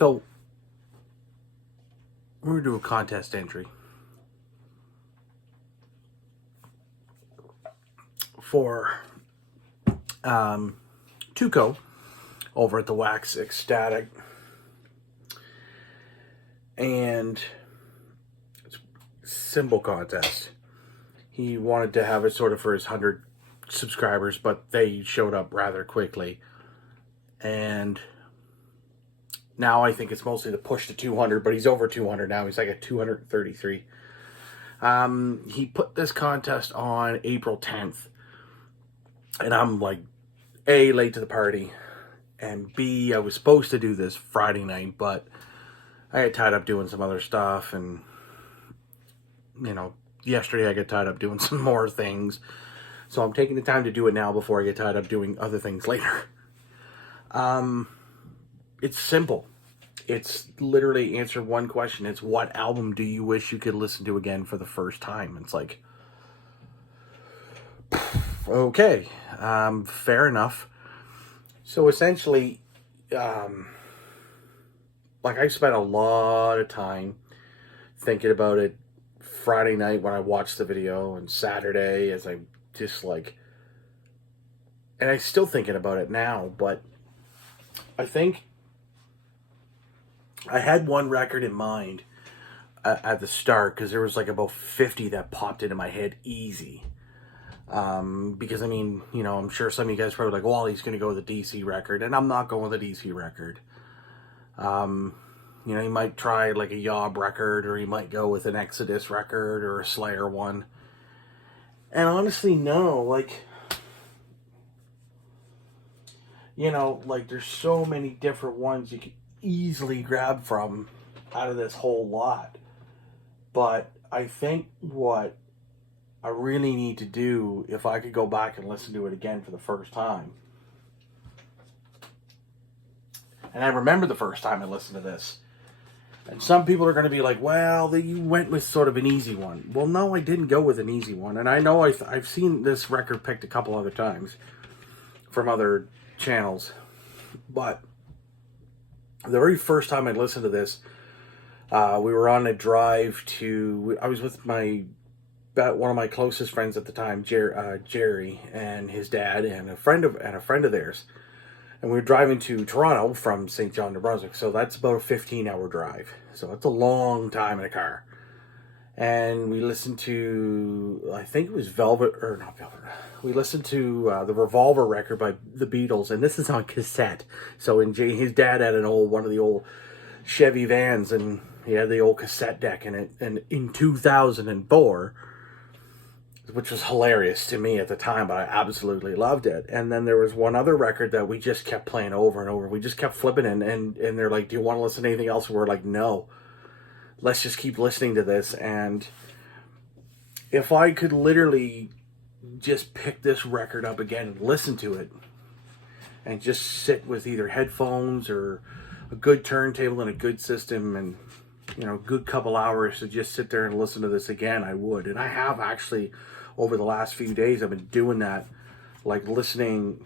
So we're going to do a contest entry for Tuco over at the Wax Ecstatic. And it's a symbol contest. He wanted to have it sort of for his 100 subscribers, but they showed up rather quickly. And now I think it's mostly the push to 200, but he's over 200 now. He's like at 233. He put this contest on April 10th. And I'm like, A, late to the party. And B, I was supposed to do this Friday night, but I got tied up doing some other stuff. And, you know, yesterday I got tied up doing some more things. So I'm taking the time to do it now before I get tied up doing other things later. It's simple. It's literally answer one question. It's what album do you wish you could listen to again for the first time? It's like, okay, fair enough. So essentially, like I spent a lot of time thinking about it Friday night when I watched the video, and Saturday as I just like, and I'm still thinking about it now, but I think I had one record in mind at the start, because there was like about 50 that popped into my head easy. Because I mean, you know, I'm sure some of you guys are probably like, well, he's going to go with the DC record, and I'm not going with the DC record. You know, he might try like a Yob record, or he might go with an Exodus record or a Slayer one. And honestly, no, like, you know, like there's so many different ones you can easily grab from out of this whole lot. But I think what I really need to do, if I could go back and listen to it again for the first time, and I remember the first time I listened to this, and some people are going to be like, well, you went with sort of an easy one. Well, no, I didn't go with an easy one. And I know I've seen this record picked a couple other times from other channels. But the very first time I listened to this, we were on a drive to, I was with one of my closest friends at the time, Jerry, and his dad, and a friend of theirs. And we were driving to Toronto from St. John, New Brunswick. So that's about a 15-hour drive. So that's a long time in a car. And we listened to, I think it was we listened to the Revolver record by the Beatles. And this is on cassette. So his dad had one of the old Chevy vans. And he had the old cassette deck in it. And in 2004... which was hilarious to me at the time, but I absolutely loved it. And then there was one other record that we just kept playing over and over. We just kept flipping in, and they're like, do you want to listen to anything else? And we're like, no. Let's just keep listening to this. And if I could literally just pick this record up again and listen to it, and just sit with either headphones or a good turntable and a good system and, you know, a good couple hours to just sit there and listen to this again, I would. And I have actually... over the last few days, I've been doing that, like listening,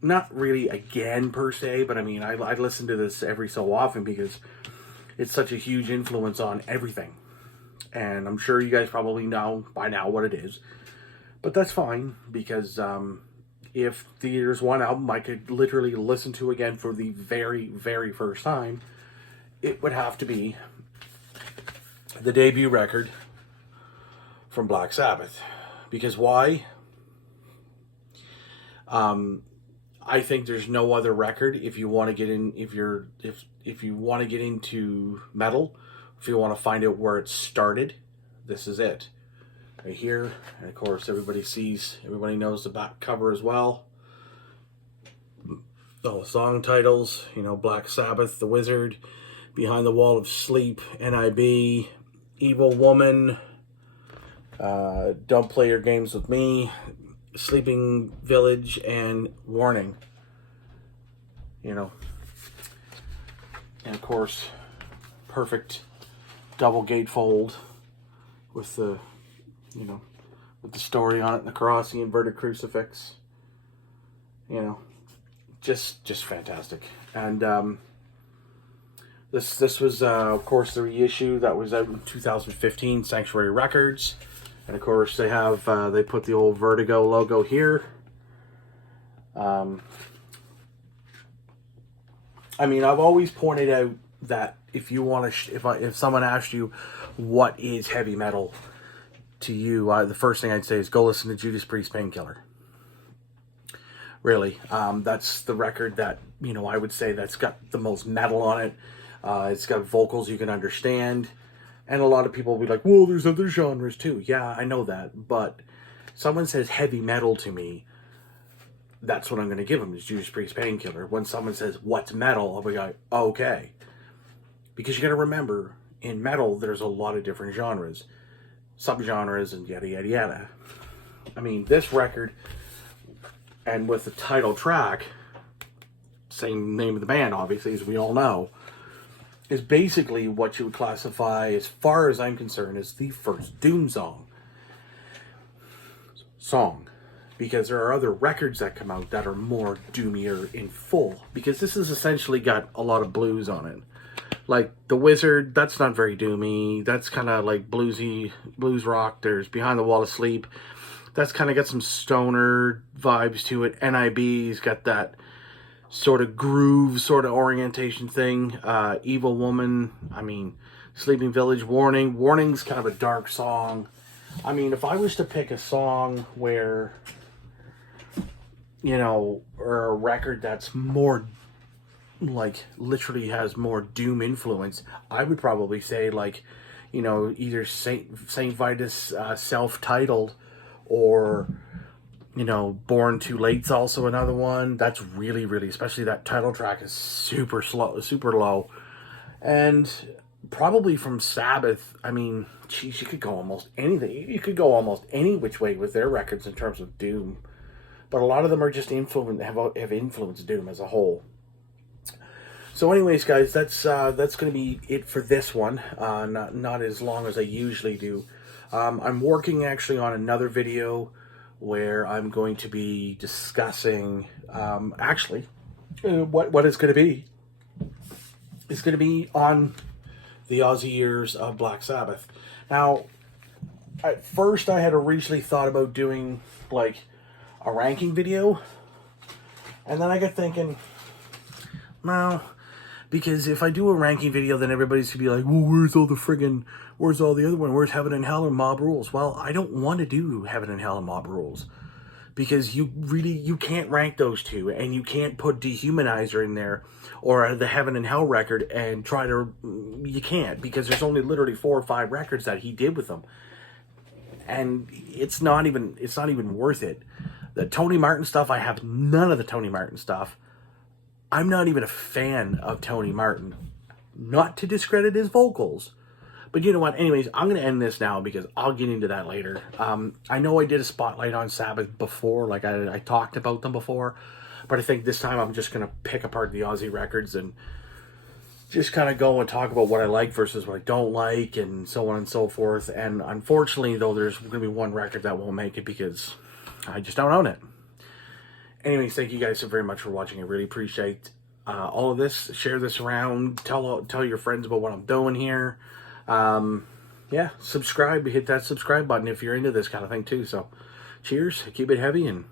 not really again per se, but I mean, I listen to this every so often because it's such a huge influence on everything. And I'm sure you guys probably know by now what it is, but that's fine, because if there's one album I could literally listen to again for the very, very first time, it would have to be the debut record from Black Sabbath. Because why? I think there's no other record if you want to get in, if you want to get into metal, if you want to find out where it started, this is it. Right here. And of course everybody knows the back cover as well. All the song titles, you know, Black Sabbath, The Wizard, Behind the Wall of Sleep, NIB, Evil Woman, Don't Play Your Games With Me, Sleeping Village, and Warning. You know. And of course, perfect double gatefold with the, you know, with the story on it and the cross, the inverted crucifix. You know, just fantastic. And This was, of course, the reissue that was out in 2015, Sanctuary Records. And, of course, they have, they put the old Vertigo logo here. I mean, I've always pointed out that if you want to, if someone asked you what is heavy metal to you, the first thing I'd say is go listen to Judas Priest Painkiller. Really, that's the record that, you know, I would say that's got the most metal on it. It's got vocals you can understand, and a lot of people will be like, well, there's other genres too. Yeah, I know that, but someone says heavy metal to me, that's what I'm going to give them, is Judas Priest Painkiller. When someone says, what's metal? I'll be like, okay. Because you got to remember, in metal, there's a lot of different genres, subgenres, and yada, yada, yada. I mean, this record, and with the title track, same name of the band, obviously, as we all know, is basically what you would classify, as far as I'm concerned, as the first Doom song. Because there are other records that come out that are more doomier in full. Because this has essentially got a lot of blues on it. Like The Wizard, that's not very doomy. That's kind of like bluesy, blues rock. There's Behind the Wall of Sleep. That's kind of got some stoner vibes to it. NIB's got that sort of groove, sort of orientation thing. Evil Woman, I mean, Sleeping Village, Warning's kind of a dark song. I mean, if I was to pick a song where, you know, or a record that's more, like, literally has more doom influence, I would probably say, like, you know, either Saint Vitus self-titled, or, you know, Born Too Late's also another one. That's really, really, especially that title track is super slow, super low. And probably from Sabbath, I mean, geez, you could go almost anything. You could go almost any which way with their records in terms of doom. But a lot of them are just have influenced doom as a whole. So anyways, guys, that's going to be it for this one. Not as long as I usually do. I'm working actually on another video where I'm going to be discussing, what it's going to be. It's going to be on the Aussie years of Black Sabbath. Now, at first I had originally thought about doing, like, a ranking video. And then I got thinking, no, because if I do a ranking video, then everybody's going to be like, well, where's all the other one? Where's Heaven and Hell and Mob Rules? Well, I don't want to do Heaven and Hell and Mob Rules. Because you can't rank those two, and you can't put Dehumanizer in there, or the Heaven and Hell record, and you can't, because there's only literally 4 or 5 records that he did with them. And it's not even worth it. The Tony Martin stuff, I have none of the Tony Martin stuff. I'm not even a fan of Tony Martin. Not to discredit his vocals. But you know what? Anyways, I'm going to end this now because I'll get into that later. I know I did a spotlight on Sabbath before. Like, I talked about them before. But I think this time I'm just going to pick apart the Aussie records and just kind of go and talk about what I like versus what I don't like, and so on and so forth. And unfortunately, though, there's going to be one record that won't make it because I just don't own it. Anyways, thank you guys so very much for watching. I really appreciate all of this. Share this around. Tell your friends about what I'm doing here. Yeah, subscribe. Hit that subscribe button if you're into this kind of thing too. So, cheers. Keep it heavy and